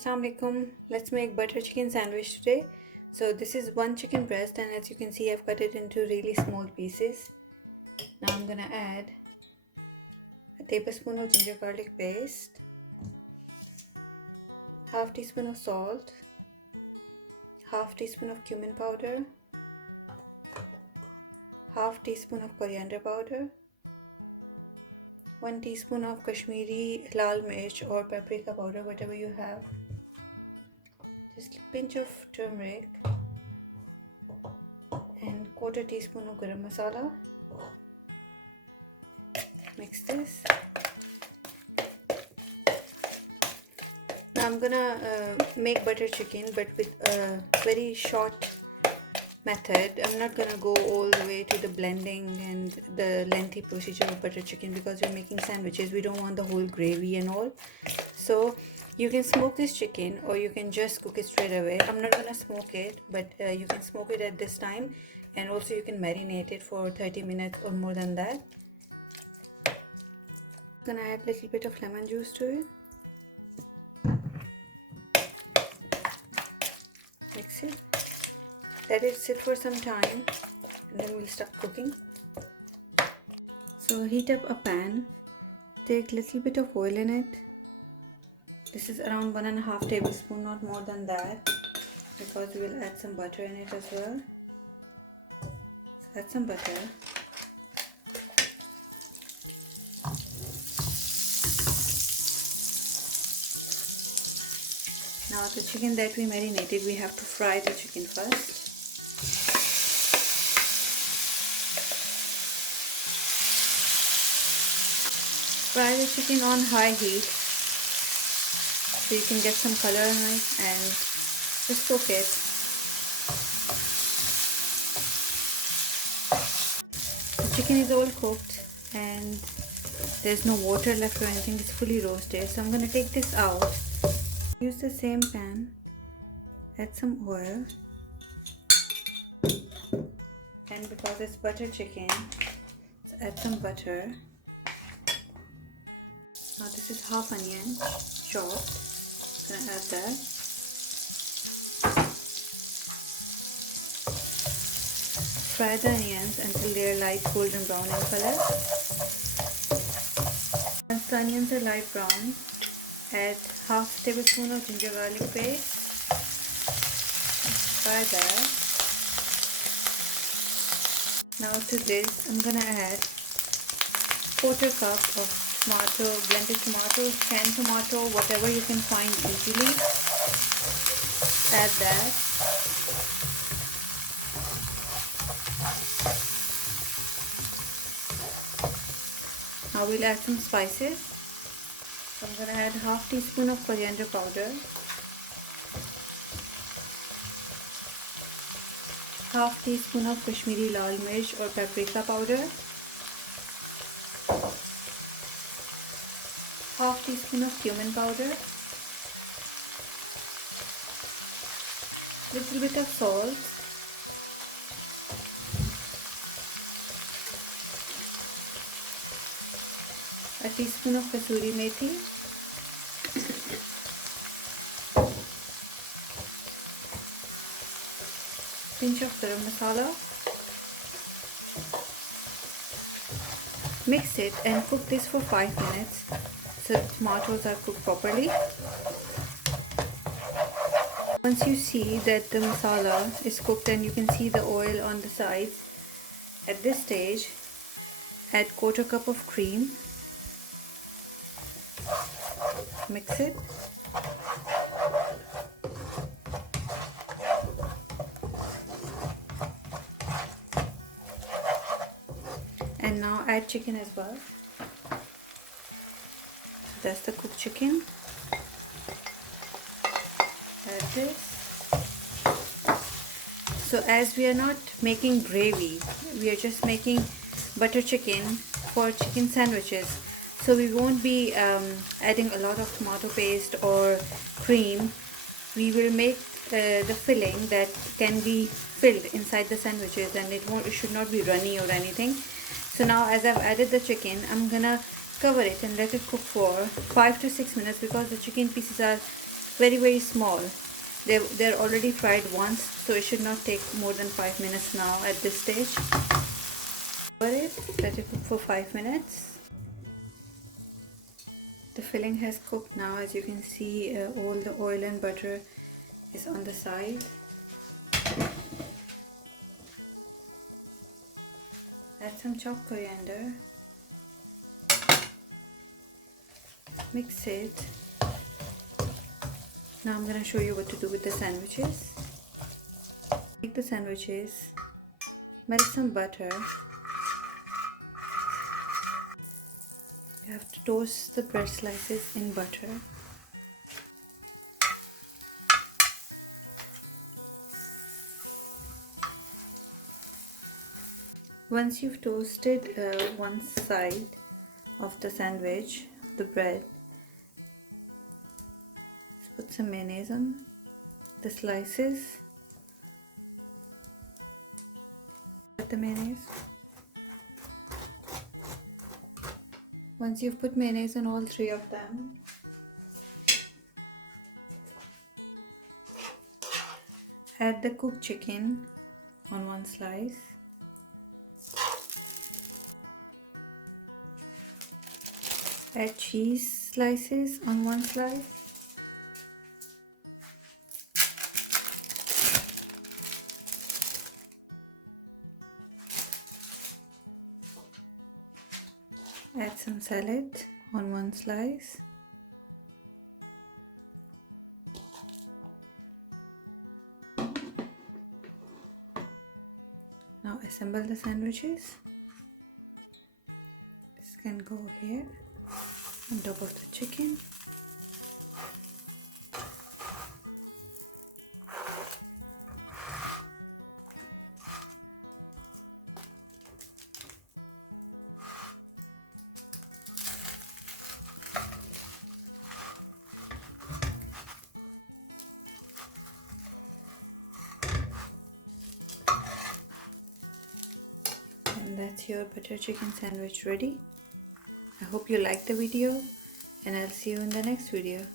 Assalamu alaikum. Let's make butter chicken sandwich today. So this is one chicken breast, and as you can see I've cut it into really small pieces. Now I'm gonna add a tablespoon of ginger garlic paste, half teaspoon of salt, half teaspoon of cumin powder, half teaspoon of coriander powder, 1 teaspoon of Kashmiri lal mirch or paprika powder, whatever you have, just a pinch of turmeric, and quarter teaspoon of garam masala. Mix this. Now I'm gonna make butter chicken, but with a very short method. I'm not gonna go all the way to the blending and the lengthy procedure of butter chicken because we're making sandwiches. We don't want the whole gravy and all. So you can smoke this chicken or you can just cook it straight away. I'm not gonna smoke it, but you can smoke it at this time, and also you can marinate it for 30 minutes or more than that. I'm gonna add a little bit of lemon juice to it. Mix it. Let it sit for some time and then we'll start cooking. So heat up a pan, take a little bit of oil in it. This is around 1.5 tablespoons, not more than that, because we will add some butter in it as well. So add some butter. Now the chicken that we marinated, we have to fry the chicken first. Fry the chicken on high heat so you can get some color on it, and just cook it. The chicken is all cooked and there's no water left or anything, it's fully roasted. So I'm going to take this out. Use the same pan, add some oil, and because it's butter chicken, so add some butter. Now this is half onion chopped. I'm gonna add that. Fry the onions until they are light golden brown in color. Once the onions are light brown, add half tablespoon of ginger garlic paste. Fry that. Now to this, I'm gonna add quarter cup of tomato, blended tomato, canned tomato, whatever you can find easily. Add that. Now we'll add some spices. So I'm going to add half teaspoon of coriander powder, half teaspoon of Kashmiri lal mirch or paprika powder, half teaspoon of cumin powder, little bit of salt, a teaspoon of kasuri methi, pinch of garam masala. Mix it and cook this for 5 minutes so the tomatoes are cooked properly. Once you see that the masala is cooked and you can see the oil on the sides, at this stage add quarter cup of cream. Mix it. And now add chicken as well. That's the cooked chicken. Add this. So as we are not making gravy, we are just making butter chicken for chicken sandwiches. So we won't be adding a lot of tomato paste or cream. We will make the filling that can be filled inside the sandwiches, and it should not be runny or anything. So now as I've added the chicken, I'm gonna cover it and let it cook for 5 to 6 minutes because the chicken pieces are very small. They're already fried once, so it should not take more than 5 minutes now at this stage. Let it cook for 5 minutes. The filling has cooked now. As you can see, all the oil and butter is on the side. Add some chopped coriander. Mix it. Now I'm going to show you what to do with the sandwiches. Take the sandwiches, melt some butter. You have to toast the bread slices in butter. Once you've toasted one side of the sandwich, the bread, put some mayonnaise on the slices. Add the mayonnaise. Once you've put mayonnaise on all three of them, add the cooked chicken on one slice. Add cheese slices on one slice. Add some salad on one slice. Now assemble the sandwiches. This can go here on top of the chicken. And that's your butter chicken sandwich ready. I hope you liked the video, and I'll see you in the next video.